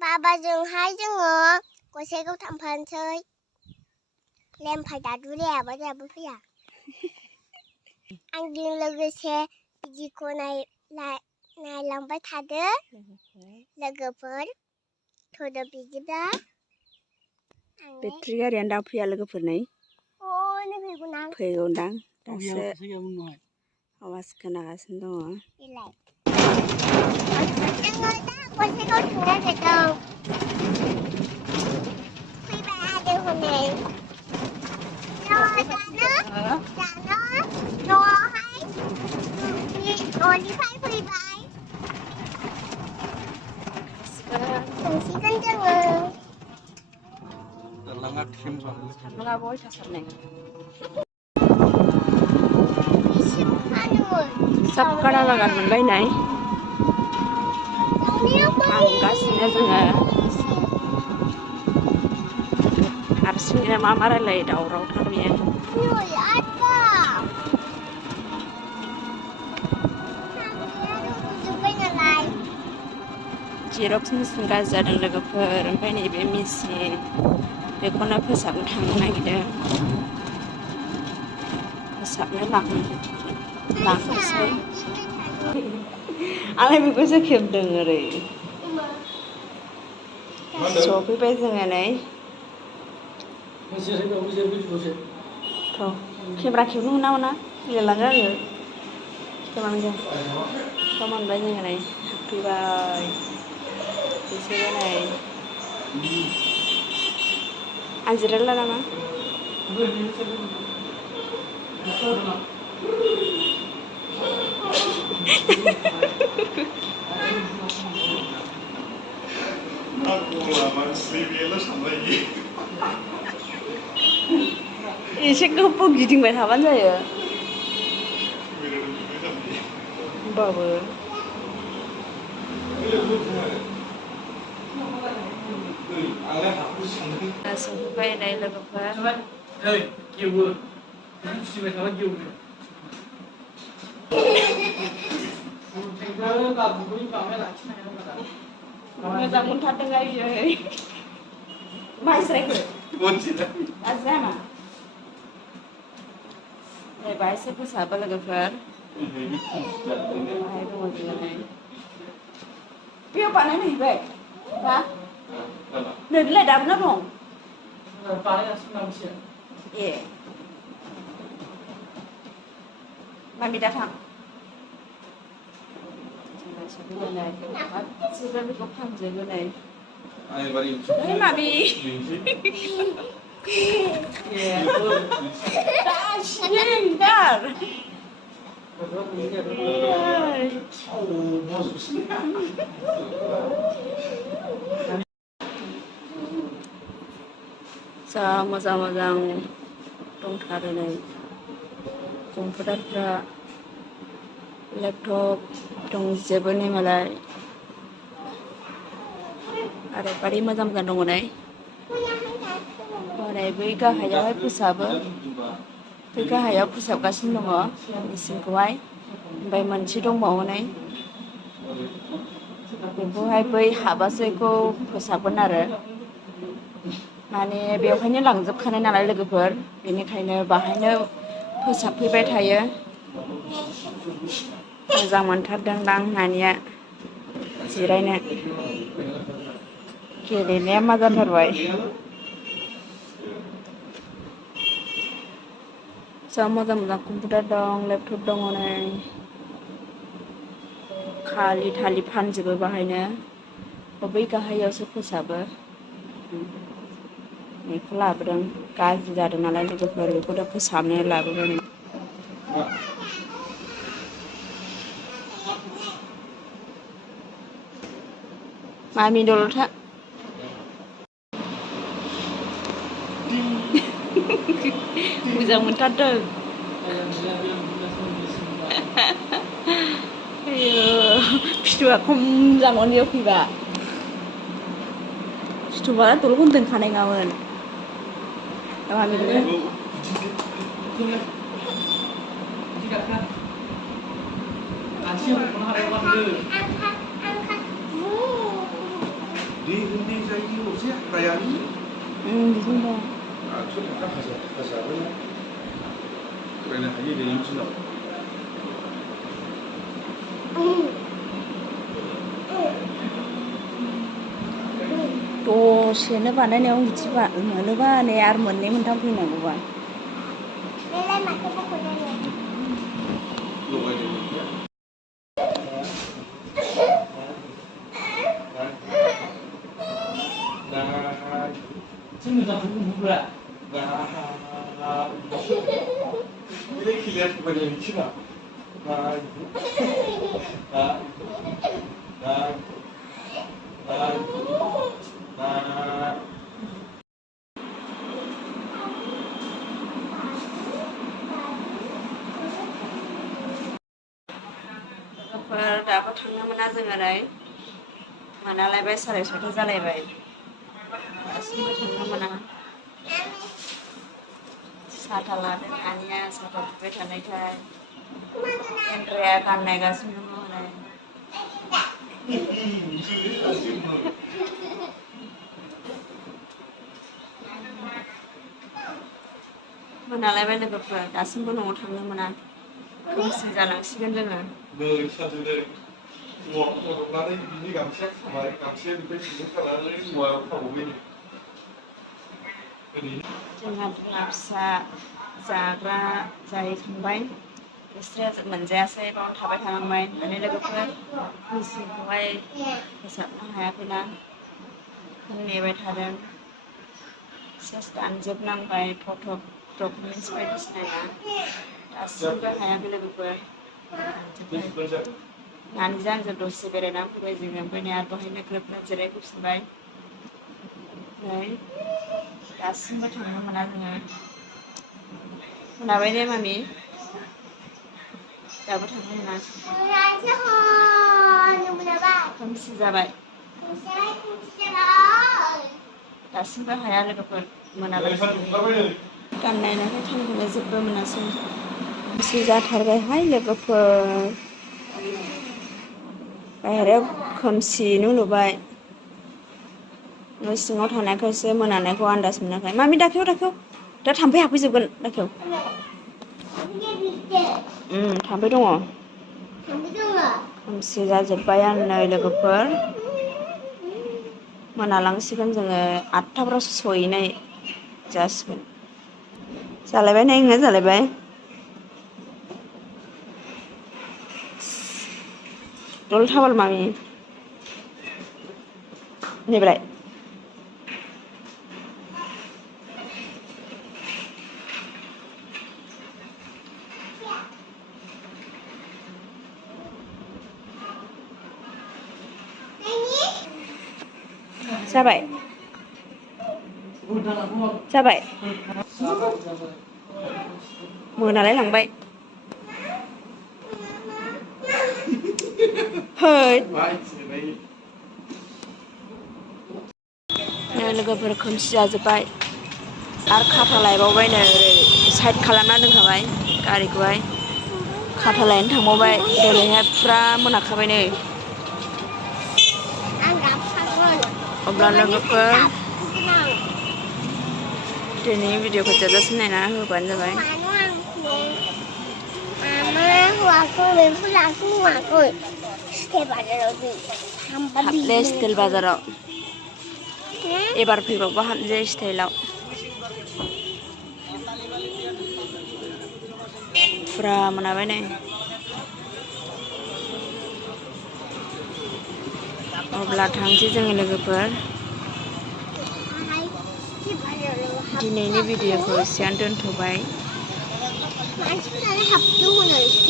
बाबाजोंहाय जोङो गसाइगाव थांफानोसै लेमफाय दादुरियाबो दाबो फैया आंजों लोगोसे भिडिअखौ नायलांबाय थादो लोगोफोर थ'दो बिदिब्ला बेटारि गारियानो दा फैया लोगोफोर नै फैगौदां दासो आवाज खोनागासिनो दङ जोङो दा गसाइगाव थांनो नागिरदों फैबाय आरो हनै न'आवहाय न'निफ्राय फैबाय थांसिगोन जोङो सान्दुङाबो अयथासारनाय साबकारा बागान मोनबायनाय थांगासिनो जोङो हारसिङैनो मा रायलायो दावरावथार बियो जेरक्स मेचिन गाज्रि जादों लोगोफोर ओमफ्राय नैबे मेचिन बेखौनो फोसाबनो थांनो नागिरदों फोसाबनो लांनोसै आंलाय बेखौसो खेबदों ओरै सफैबाय जोङो नै केमेरा खेबनो मोना गेलेलाङो आङो खेबनांगौ मोनबाय जोङो नै फैबाय बिसोरो नै आं जिरायला नामा एसे गोबाव गिदिंबाय थाबानो जायो होमबाबो सफैबाय नै लोगोफोर मोजां मोनथारदों आयै बाहायस्रायखो गाज्रि जाना नै बाहायसो फोसाबो लोगोफोर बाहाय दङ जोङो नै बेयाव बानायहैबाय मा नोंलाय दाबोना दं ए मामि दा थां गासिबो बेखौ फानजोबो नै मामि जा मोजां मोजां दंथारो नै कम्पिउटारफ्रा लेपटप दंजोबो नै मालाय आरो बारि मोजां मोजां दङ नै हरै बै गाहायावहाय फोसाबो बै गाहायाव फोसाबगासिनो दङ मेचिनखौहाय ओमफ्राय मोनसे दंबावो नै बेखौहाय बै हाबासो बेखौ फोसाबगोन आरो माने बेवहायनो लांजोबखानाय नालाय लोगोफोर बेनिखायनो बाहायनो फोसाबफैबाय थायो मोजां मोनथारदोंदां नानिया जिरायनो गेलेनाया मा जाथारबाय जा मोजां मोजां कम्पिउटार दं लेपटप दङ नै खालि थालि फानजोबो बाहायनो बै गाहायावसो फोसाबो बेखौ लाबोदों गाज्रि जादों नालाय लोगोफोर बेखौ दा फोसाबनो लाबोबाय मामि दलथा मोजां मोनथारदों फिथुआ खम जागौमोन बेयाव फैबा फिथुबा दलखौनो दोनखानाय नङामोन उन्दै जायनि असे हाग्रायानो बिदिनो दं 8,000 हाजाबो फरायनो हायो दिनैनि दिनाव दसेनो बानायनायाव बिदि मोनोबा नै आरो मोननै मोनथाम फैनांगौबा Nilai makan buku ini. लगायदों ini kilian kepada yang Cina दाबो थांनो मोना जों ओरै मोनालायबाय 6:30 जालायबाय दासिमबो थांनो मोना साथा लादों आनिया साथा फुबाय थानायखाय एन्ड्राया गान नायगासिनो दङ ओरै मोनालायबाय लोगोफोर दासिमबो न'आव थांनो मोना खोमसि जालांसिगोन जोङो नै सानजों मदबनानै बिनि गामसाया खाबाय गामसाया बिनिफ्राय सिंजों खानानै मुवायाव खाबावबाय जोंहा बिमा फिसा जाग्रा जाहैखांबाय बिस्रा मोनजायासै बावनो थाबाय थानांबाय माने लोगोफोर मेचिनखौहाय फोसाबनो हायाखैना नेबाय थादों सेस दानजोबनांबाय फट' डकुमेन्टस बायदिसिना दासिमबो हायाखै लोगोफोर नानिजों आंजों दसे बेरायनानै फैबाय जोङो ओमफ्राय नै आरो दहायनो ग्रोब ग्रोब जिरायफैफिनबाय नै दासिमबो थांनो मोना जोङो मोनाबाय ने मामि दाबो थांनो मोना खोमसि जाबाय दासिमबो हाया लोगोफोर मोनाबायसिम गान नायनायखाय टाइमखौनो जेबो मोनासै खोमसि जाथारबायहाय लोगोफोर बाहेरायाव खोमसियैनो नुबाय न' सिङाव थानायखायसो मोनानायखौ आन्दाज मोनाखै मामि दाखायाव दा थाम्फै हाबफैजोबगोन दाखायाव थाम्फै दङ खोमसि जाजोब्बायानो नै लोगोफोर मोनालांसिगोन जोङो 8:00 सहैनाय जासिगोन जालायबाय ने नोङो जालायबाय दल थाबाल मामि नैब्राय जाबाय मोनालाय लांबाय लोगोफोर खोमसि जाजोब्बाय आरो खाथा लायबावबाय नै ओरै साइड खालामना दोनखाबाय गारिखौहाय खाथा लायनो थांबावबाय ओरैहाय फुरा मोनाखाबाय नै अब्ला लोगोफोर दिनैनि भिडिअखौ जोबजासिम नायना होबानो जाबाय हाबले स्टाइल बाजाराव एबार फैबावबा हाबले स्टाइलाव फुरा मोनाबाय नै अब्ला थांसै जोङो लोगोफोर दिनैनि भिडिअखौ एसेयावनो दोनथ'बाय